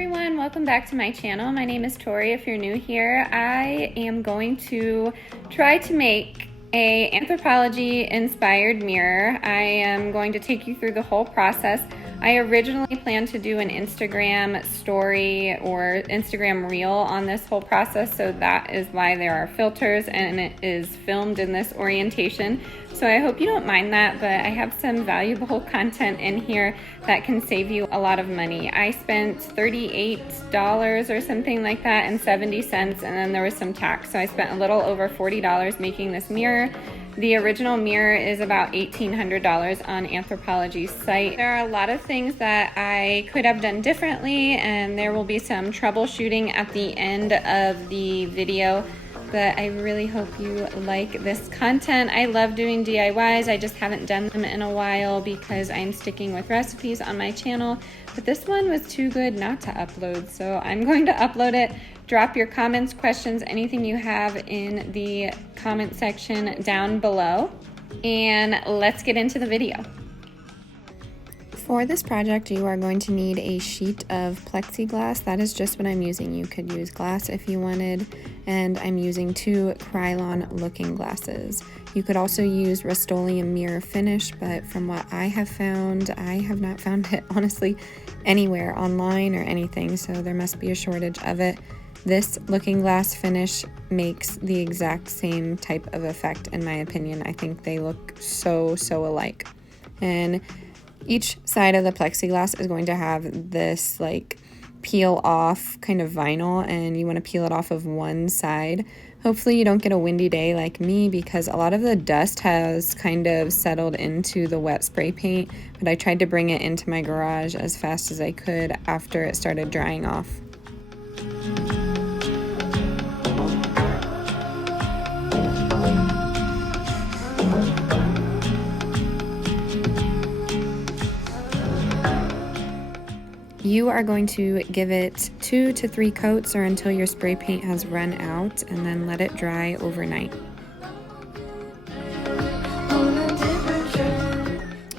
everyone, welcome back to my channel. My name is Tori. If you're new here, I am going to try to make a Anthropologie inspired mirror. I am going to take you through the whole process. I originally planned to do an Instagram story or Instagram reel on this whole process, so that is why there are filters and it is filmed in this orientation. So I hope you don't mind that, but I have some valuable content in here that can save you a lot of money. I spent $38 or something like that and 70 cents, and then there was some tax. So I spent a little over $40 making this mirror. The original mirror is about $1,800 on Anthropologie's site. There are a lot of things that I could have done differently, and there will be some troubleshooting at the end of the video. But I really hope you like this content. I love doing DIYs. I just haven't done them in a while because I'm sticking with recipes on my channel. But this one was too good not to upload, so I'm going to upload it. Drop your comments, questions, anything you have in the comment section down below. And let's get into the video. For this project, you are going to need a sheet of plexiglass. That is just what I'm using. You could use glass if you wanted, and I'm using 2 Krylon looking glasses. You could also use Rust-Oleum mirror finish, but from what I have found, I have not found it honestly anywhere online or anything, so there must be a shortage of it. This looking glass finish makes the exact same type of effect in my opinion. I think they look so alike. And each side of the plexiglass is going to have this like peel off kind of vinyl, and you want to peel it off of one side. Hopefully you don't get a windy day like me, because a lot of the dust has kind of settled into the wet spray paint, but I tried to bring it into my garage as fast as I could after it started drying off. You are going to give it 2 to 3 coats or until your spray paint has run out, and then let it dry overnight.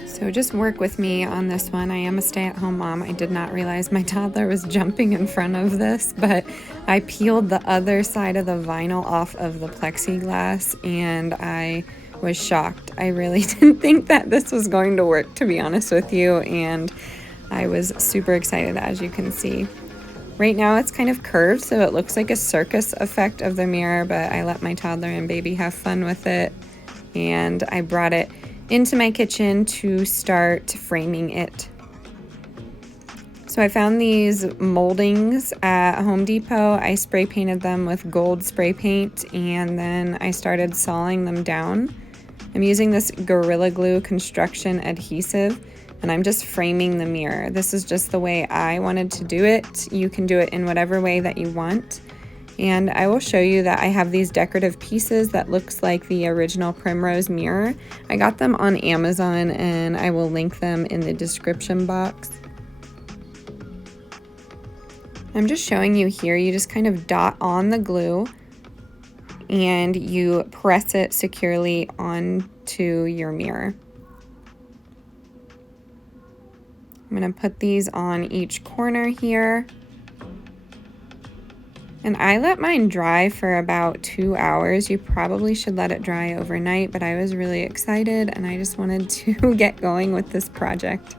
So just work with me on this one. I am a stay-at-home mom. I did not realize my toddler was jumping in front of this, but I peeled the other side of the vinyl off of the plexiglass and I was shocked. I really didn't think that this was going to work, to be honest with you, and I was super excited, as you can see. Right now it's kind of curved, so it looks like a circus effect of the mirror, but I let my toddler and baby have fun with it, and I brought it into my kitchen to start framing it. So I found these moldings at Home Depot. I spray painted them with gold spray paint, and then I started sawing them down. I'm using this Gorilla Glue construction adhesive, and I'm just framing the mirror. This is just the way I wanted to do it. You can do it in whatever way that you want. And I will show you that I have these decorative pieces that looks like the original Primrose mirror. I got them on Amazon, and I will link them in the description box. I'm just showing you here, you just kind of dot on the glue and you press it securely onto your mirror. I'm going to put these on each corner here. And I let mine dry for about 2 hours. You probably should let it dry overnight, but I was really excited and I just wanted to get going with this project.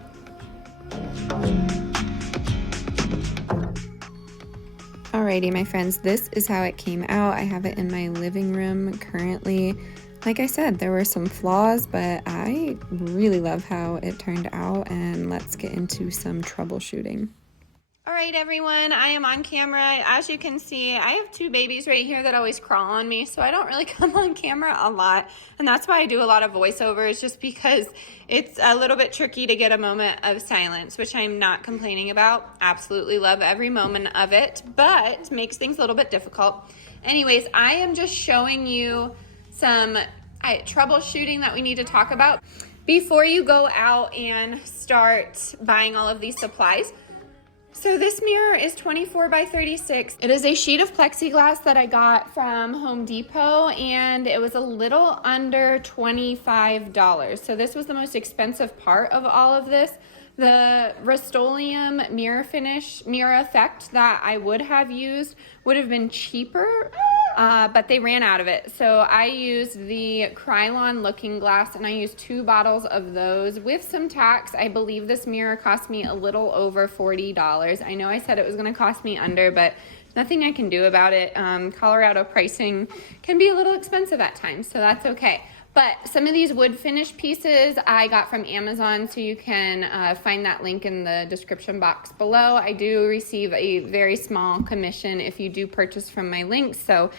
Alrighty, my friends, this is how it came out. I have it in my living room currently. Like I said, there were some flaws, but I really love how it turned out, and let's get into some troubleshooting. All right, everyone, I am on camera. As you can see, I have 2 babies right here that always crawl on me, so I don't really come on camera a lot, and that's why I do a lot of voiceovers, just because it's a little bit tricky to get a moment of silence, which I'm not complaining about. Absolutely love every moment of it, but makes things a little bit difficult. Anyways, I am just showing you some troubleshooting that we need to talk about before you go out and start buying all of these supplies. So this mirror is 24 by 36. It is a sheet of plexiglass that I got from Home Depot, and it was a little under $25. So this was the most expensive part of all of this. The Rust-Oleum mirror finish, mirror effect that I would have used would have been cheaper, but they ran out of it. So I used the Krylon looking glass, and I used 2 bottles of those with some tax. I believe this mirror cost me a little over $40. I know I said it was going to cost me under, but nothing I can do about it. Colorado pricing can be a little expensive at times, so that's okay. But some of these wood finish pieces I got from Amazon, so you can find that link in the description box below. I do receive a very small commission if you do purchase from my links, so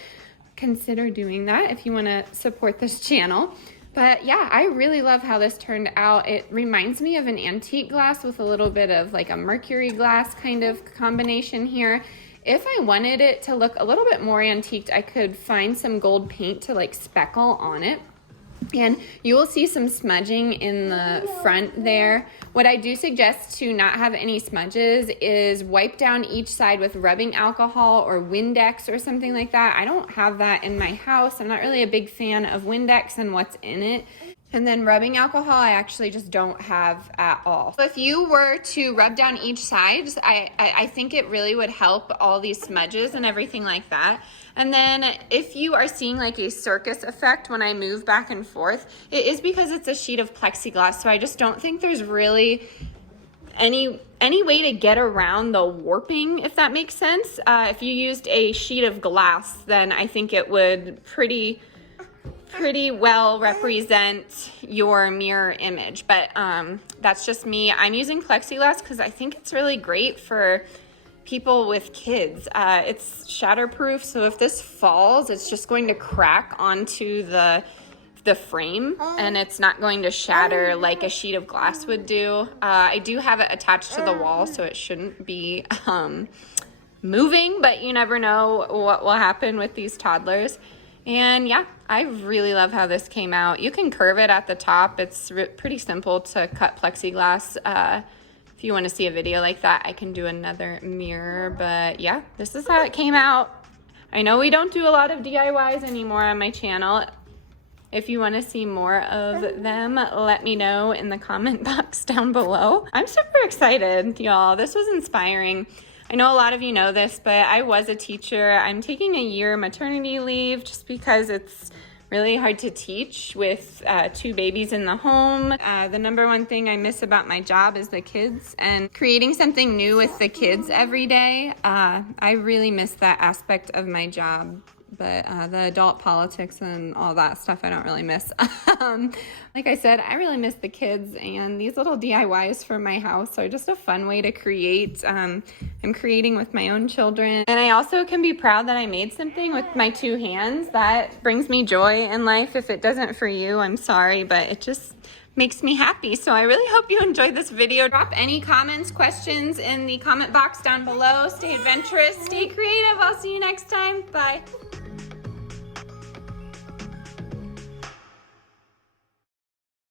consider doing that if you want to support this channel. But yeah, I really love how this turned out. It reminds me of an antique glass with a little bit of like a mercury glass kind of combination here. If I wanted it to look a little bit more antiqued, I could find some gold paint to like speckle on it. And you will see some smudging in the front there. What I do suggest to not have any smudges is wipe down each side with rubbing alcohol or Windex or something like that. I don't have that in my house. I'm not really a big fan of Windex and what's in it. And then rubbing alcohol, I actually just don't have at all. So if you were to rub down each side, I think it really would help all these smudges and everything like that. And then if you are seeing like a circus effect when I move back and forth, it is because it's a sheet of plexiglass. So I just don't think there's really any way to get around the warping, if that makes sense. If you used a sheet of glass, then I think it would pretty well represent your mirror image, but that's just me. I'm using plexiglass because I think it's really great for people with kids. It's shatterproof, so if this falls, it's just going to crack onto the frame, and it's not going to shatter like a sheet of glass would do. I do have it attached to the wall, so it shouldn't be moving, but you never know what will happen with these toddlers. And yeah, I really love how this came out. You can curve it at the top. It's pretty simple to cut plexiglass. If you want to see a video like that, I can do another mirror. But yeah, this is how it came out. I know we don't do a lot of DIYs anymore on my channel. If you want to see more of them, let me know in the comment box down below. I'm super excited, y'all. This was inspiring. I know a lot of you know this, but I was a teacher. I'm taking a year maternity leave just because it's really hard to teach with 2 babies in the home. The number one thing I miss about my job is the kids, and creating something new with the kids every day. I really miss that aspect of my job. But the adult politics and all that stuff I don't really miss. Like I said, I really miss the kids, and these little DIYs for my house are just a fun way to create. I'm creating with my own children, and I also can be proud that I made something with my 2 hands. That brings me joy in life. If it doesn't for you, I'm sorry, but it just makes me happy. So I really hope you enjoyed this video. Drop any comments, questions in the comment box down below. Stay adventurous, stay creative. I'll see you next time. Bye.